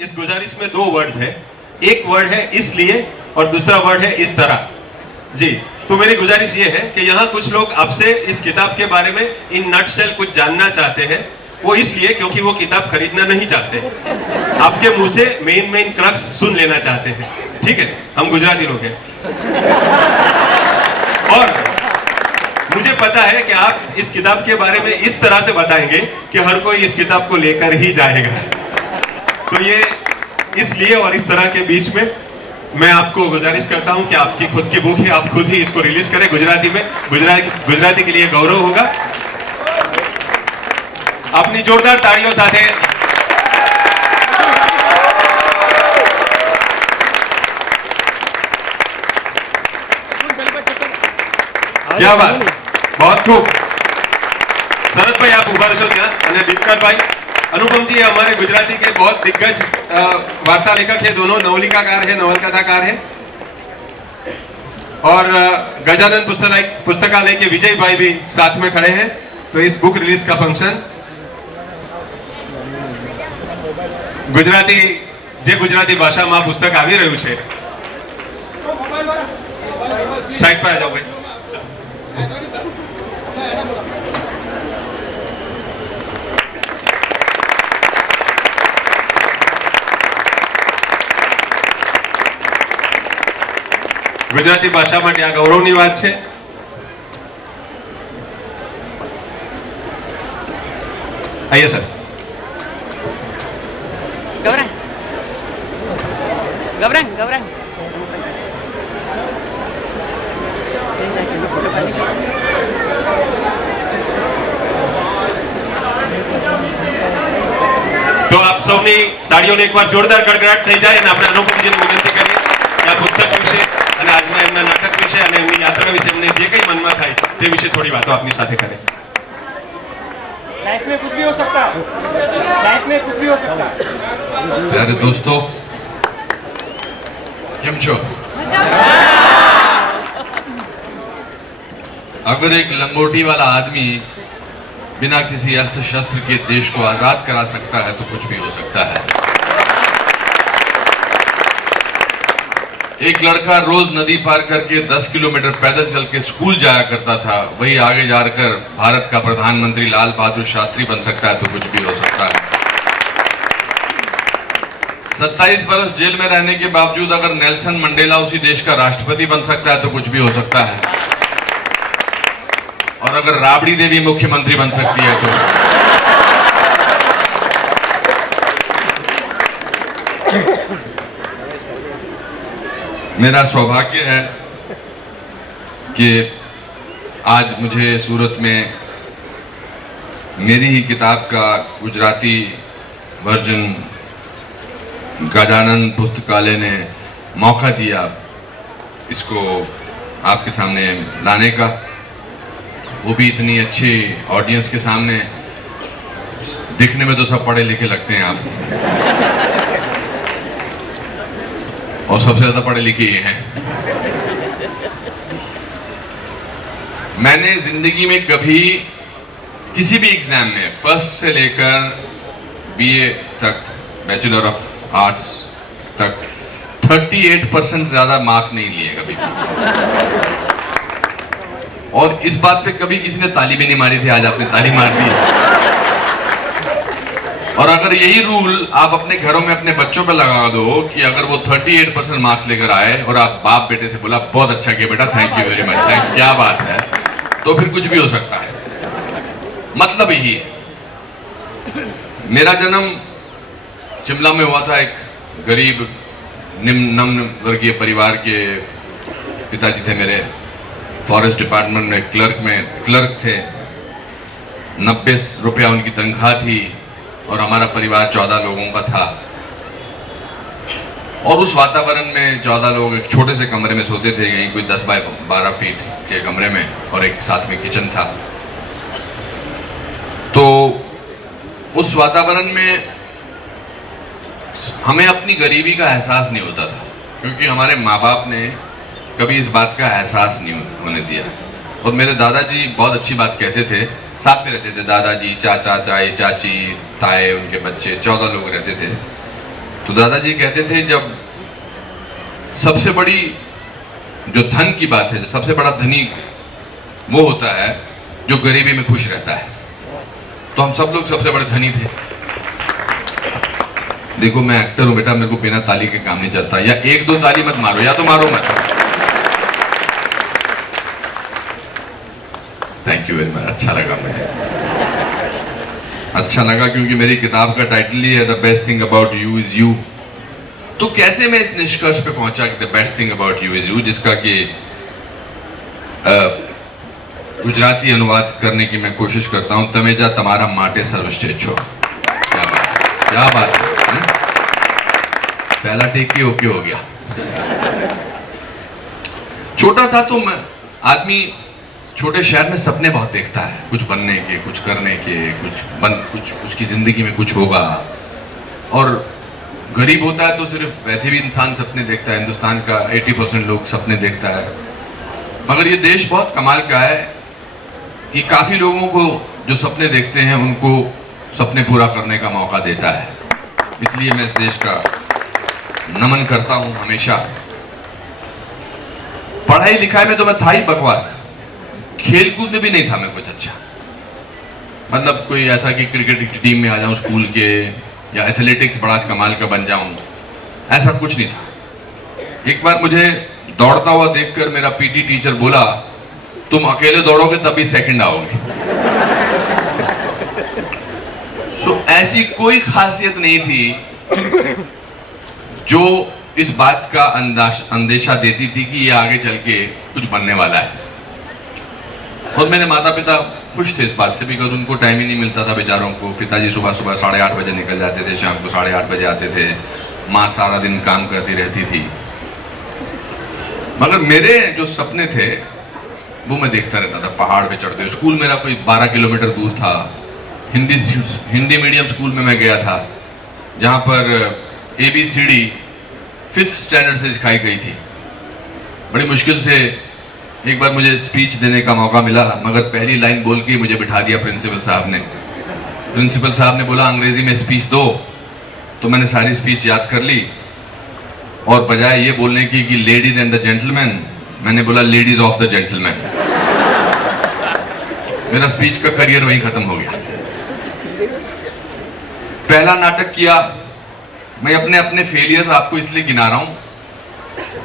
इस गुजारिश में दो वर्ड्स है, एक वर्ड है इसलिए और दूसरा वर्ड है इस तरह। जी, तो मेरी गुजारिश ये है कि यहाँ कुछ लोग आपसे इस किताब के बारे में इन नटशेल कुछ जानना चाहते हैं, वो इसलिए क्योंकि वो किताब खरीदना नहीं चाहते, आपके मुंह से मेन क्रक्स सुन लेना चाहते हैं। ठीक है, हम गुजराती लोग हैं और मुझे पता है कि आप इस किताब के बारे में इस तरह से बताएंगे कि हर कोई इस किताब को लेकर ही जाएगा। तो ये इसलिए और इस तरह के बीच में मैं आपको गुजारिश करता हूं कि आपकी खुद की बुक है, आप खुद ही इसको रिलीज करें गुजराती में। गुजराती के लिए गौरव होगा। अपनी जोरदार ताड़ियों साथे क्या बात, बहुत खूब। શરદભાઈ આપ ઉભા રહેશો ત્યાં, અને દીપકરભાઈ, अनुपमजी हमारे गुजराती के बहुत दिग्गज वार्ता लेखक है, दोनों नवलिकाकार है, नवलकथाकार है। और गजानन पुस्तकालय के विजय भाई भी साथ में खड़े हैं। तो इस बुक रिलीज का फंक्शन गुजराती भाषा में पुस्तक આવી રહ્યું છે। साइड पर आ जाओ भाई। गुजराती भाषा માટે આ ગૌરવની વાત છે। आइए सर। गबरंग तो आप सबनी ताળીઓને એકવાર જોરદાર ગડગડાટ થઈ જાય અને આપણે અનુપમજીને વિનંતી કરીએ કે આ પુસ્તક વિશે અને આજના એમના નાટક વિશે અને એમની યાત્રા વિશે એમને જે કંઈ મનમાં થાય તે વિશે થોડી વાતો આપની સાથે કરે। लाइफ में कुछ भी हो सकता है, लाइफ में कुछ भी हो सकता है। प्यारे दोस्तों, केम छो? अगर एक लंगोटी वाला आदमी बिना किसी अस्त्र शस्त्र के देश को आजाद करा सकता है तो कुछ भी हो सकता है। एक लड़का रोज नदी पार करके 10 किलोमीटर पैदल चल के स्कूल जाया करता था, वही आगे जाकर भारत का प्रधानमंत्री लाल बहादुर शास्त्री बन सकता है तो कुछ भी हो सकता है। 27 बरस जेल में रहने के बावजूद अगर नेल्सन मंडेला उसी देश का राष्ट्रपति बन सकता है तो कुछ भी हो सकता है। और अगर राबड़ी देवी मुख्यमंत्री बन सकती है तो मेरा सौभाग्य है कि आज मुझे सूरत में मेरी ही किताब का गुजराती वर्जन गजानन पुस्तकालय ने मौका दिया इसको आपके सामने लाने का, वो भी इतनी अच्छी ऑडियंस के सामने। दिखने में तो सब पढ़े लिखे लगते हैं आप, और सबसे ज्यादा पढ़े लिखे ये हैं। मैंने जिंदगी में कभी किसी भी एग्जाम में फर्स्ट से लेकर बीए तक, बैचलर ऑफ आर्ट्स तक 38% ज्यादा मार्क नहीं लिए कभी। और इस बात पे कभी किसी ने ताली भी नहीं मारी थी, आज आपने ताली मार दी। और अगर यही रूल आप अपने घरों में अपने बच्चों पे लगा दो कि अगर वो 38% मार्क्स लेकर आए और आप बाप बेटे से बोला बहुत अच्छा किया बेटा, थैंक यू वेरी मच, क्या बात है, तो फिर कुछ भी हो सकता है। मतलब यही है। मेरा जन्म शिमला में हुआ था। एक गरीब निम्न वर्गीय परिवार के पिताजी थे मेरे, फॉरेस्ट डिपार्टमेंट में क्लर्क थे। 90 रुपया उनकी तनख्वाह थी और हमारा परिवार 14 लोगों का था। और उस वातावरण में 14 लोग एक छोटे से कमरे में सोते थे, कहीं कोई 10 बाय 12 फीट के कमरे में, और एक साथ में किचन था। तो उस वातावरण में हमें अपनी गरीबी का एहसास नहीं होता था, क्योंकि हमारे माँ बाप ने कभी इस बात का एहसास नहीं होने दिया। और मेरे दादाजी बहुत अच्छी बात कहते थे, साथ में रहते थे दादाजी, चाचा, चाई, चाची, ताए, उनके बच्चे, 14 लोग रहते थे। तो तो दादाजी कहते थे जब सबसे बड़ी जो धन की बात है, सबसे बड़ा धनी वो होता है जो गरीबी में खुश रहता है। तो हम सब लोग सबसे बड़े धनी थे। देखो मैं एक्टर हूं बेटा, मेरे को बिना ताली के काम नहीं चलता। या एक दो ताली मत मारो या तो मारो मत। थैंक यू वेरी मच, अच्छा लगा मुझे, अच्छा लगा क्योंकि मेरी किताब का टाइटल ही है the best thing about you is you. तो कैसे मैं इस निष्कर्ष पे पहुंचा कि the best thing about you is you, जिसका कि गुजराती अनुवाद करने की मैं कोशिश करता हूं, तमेजा तमारा माटे सर्वश्रेष्ठ हो। क्या बात, क्या बात है? पहला टेक ही ओके हो गया। छोटा था तो मैं आदमी छोटे शहर में सपने बहुत देखता है, कुछ बनने के, कुछ करने के, कुछ उसकी जिंदगी में कुछ होगा। और गरीब होता है तो सिर्फ वैसे भी इंसान सपने देखता है। हिंदुस्तान का 80% लोग सपने देखता है। मगर ये देश बहुत कमाल का है कि काफी लोगों को जो सपने देखते हैं उनको सपने पूरा करने का मौका देता है। इसलिए मैं इस देश का नमन करता हूं हमेशा। पढ़ाई लिखाई में तो मैं था ही बकवास, खेलकूद में भी नहीं था मैं कुछ अच्छा। मतलब कोई ऐसा कि क्रिकेट की टीम में आ जाऊं स्कूल के, या एथलेटिक्स बड़ा कमाल का बन जाऊं, ऐसा कुछ नहीं था। एक बार मुझे दौड़ता हुआ देखकर मेरा पीटी टीचर बोला, तुम अकेले दौड़ोगे तभी सेकंड आओगे। ऐसी कोई खासियत नहीं थी जो इस बात का अंदेशा देती थी कि ये आगे चल के कुछ बनने वाला है। और मेरे माता पिता खुश थे इस बात से, बिकॉज उनको टाइम ही नहीं मिलता था बेचारों को। पिताजी सुबह सुबह 8:30 बजे निकल जाते थे, शाम को 8:30 बजे आते थे। माँ सारा दिन काम करती रहती थी। मगर मेरे जो सपने थे वो मैं देखता रहता था पहाड़ पे चढ़ते। स्कूल मेरा कोई 12 किलोमीटर दूर था। हिंदी मीडियम स्कूल में मैं गया था, जहाँ पर ABCD 5th स्टैंडर्ड से सिखाई गई थी। बड़ी मुश्किल से एक बार मुझे स्पीच देने का मौका मिला, मगर पहली लाइन बोल के मुझे बिठा दिया प्रिंसिपल साहब ने। प्रिंसिपल साहब ने बोला अंग्रेजी में स्पीच दो, तो मैंने सारी स्पीच याद कर ली। और बजाय ये बोलने की कि लेडीज एंड द जेंटलमैन, मैंने बोला लेडीज ऑफ द जेंटलमैन। मेरा स्पीच का करियर वहीं खत्म हो गया। पहला नाटक किया। मैं अपने अपने फेलियर्स आपको इसलिए गिना रहा हूं,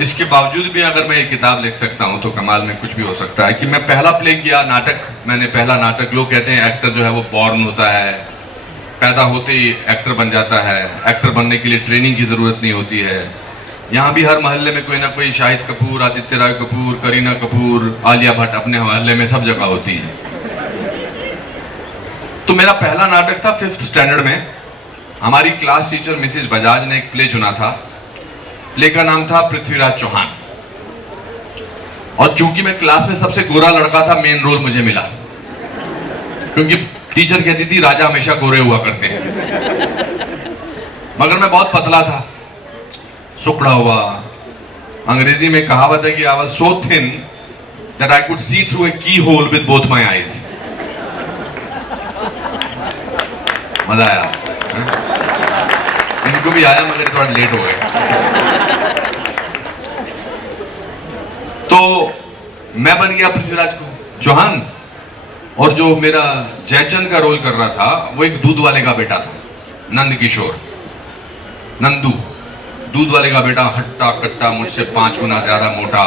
इसके बावजूद भी अगर मैं एक किताब लिख सकता हूं तो कमाल में कुछ भी हो सकता है। कि मैं पहला प्ले किया नाटक, मैंने पहला नाटक, लोग कहते हैं एक्टर जो है वो बॉर्न होता है, पैदा होते ही एक्टर बन जाता है। एक्टर बनने के लिए ट्रेनिंग की जरूरत नहीं होती है। यहाँ भी हर मोहल्ले में कोई ना कोई शाहिद कपूर, आदित्य राय कपूर, करीना कपूर, आलिया भट्ट अपने मोहल्ले में सब जगह होती है। तो मेरा पहला नाटक था 5th स्टैंडर्ड में। हमारी क्लास टीचर मिसेस बजाज ने एक प्ले चुना था। प्ले का नाम था पृथ्वीराज चौहान। और चूंकि मैं क्लास में सबसे गोरा लड़का था, मेन रोल मुझे मिला, क्योंकि टीचर कहती थी राजा हमेशा गोरे हुआ करते हैं। मगर मैं बहुत पतला था, सुकड़ा हुआ। अंग्रेजी में कहावत है कि I was so thin that I could see through a keyhole with both my eyes. मजा आया? इनको भी आया, मगर थोड़ा लेट हो गए। तो मैं बन गया पृथ्वीराज चौहान। और जो मेरा जयचंद का रोल कर रहा था वो एक दूध वाले का बेटा था, नंद किशोर, नंदू। दूध वाले का बेटा, हट्टा कट्टा, मुझसे 5 गुना ज्यादा मोटा।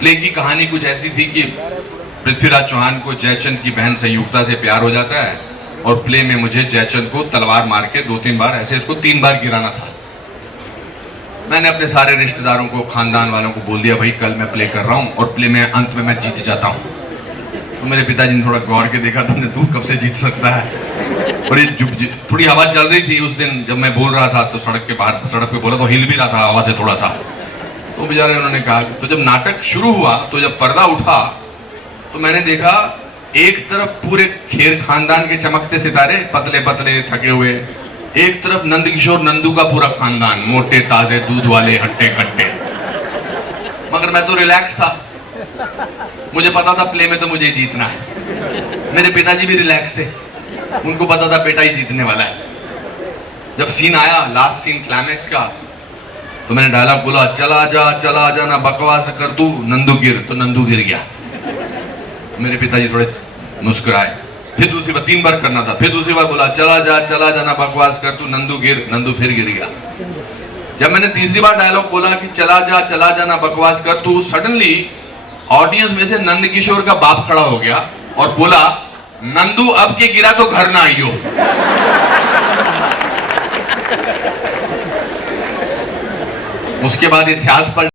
प्ले की कहानी कुछ ऐसी थी कि पृथ्वीराज चौहान को जयचंद की बहन संयुक्ता से प्यार हो जाता है, और प्ले में मुझे जयचंद को तलवार मार के 2-3 बार, ऐसे इसको 3 बार गिराना था। मैंने अपने सारे रिश्तेदारों को, खानदान वालों को बोल दिया, भाई कल मैं प्ले कर रहा हूँ और प्ले में अंत में मैं जीत जाता हूँ। तो मेरे पिताजी ने थोड़ा गौर के देखा, तुमने तू कब से जीत सकता है? और ये थोड़ी हवा चल रही थी उस दिन जब मैं बोल रहा था, तो सड़क पे बोला तो हिल भी रहा था हवा से थोड़ा सा। तो बेचारे उन्होंने कहा। तो जब नाटक शुरू हुआ, तो जब पर्दा उठा, तो मैंने देखा एक तरफ पूरे खेर खानदान के चमकते सितारे, पतले पतले थके हुए, एक तरफ नंद किशोर नंदू का पूरा खानदान, मोटे ताजे दूध वाले हट्टे कट्टे। मगर मैं तो रिलैक्स था, मुझे पता था प्ले में तो मुझे जीतना है। मेरे पिताजी भी रिलैक्स थे, उनको पता था बेटा ही जीतने वाला है। जब सीन आया, लास्ट सीन क्लाइमैक्स का, तो मैंने डायलॉग बोला, चला जा ना बकवास कर तू नंदू गिर, तो नंदू गिर गया। मेरे पिताजी थोड़े मुस्कुराए। फिर दूसरी बार 3 बार करना था, फिर दूसरी बार बोला, चला जा ना बकवास कर तू नंदू गिर, नंदू फिर गिर गया। जब मैंने तीसरी बार डायलॉग बोला कि चला जा ना बकवास कर तू, सडनली ऑडियंस में से नंद किशोर का बाप खड़ा हो गया और बोला, नंदू अब के गिरा तो घर ना आइयो। उसके बाद इतिहास पर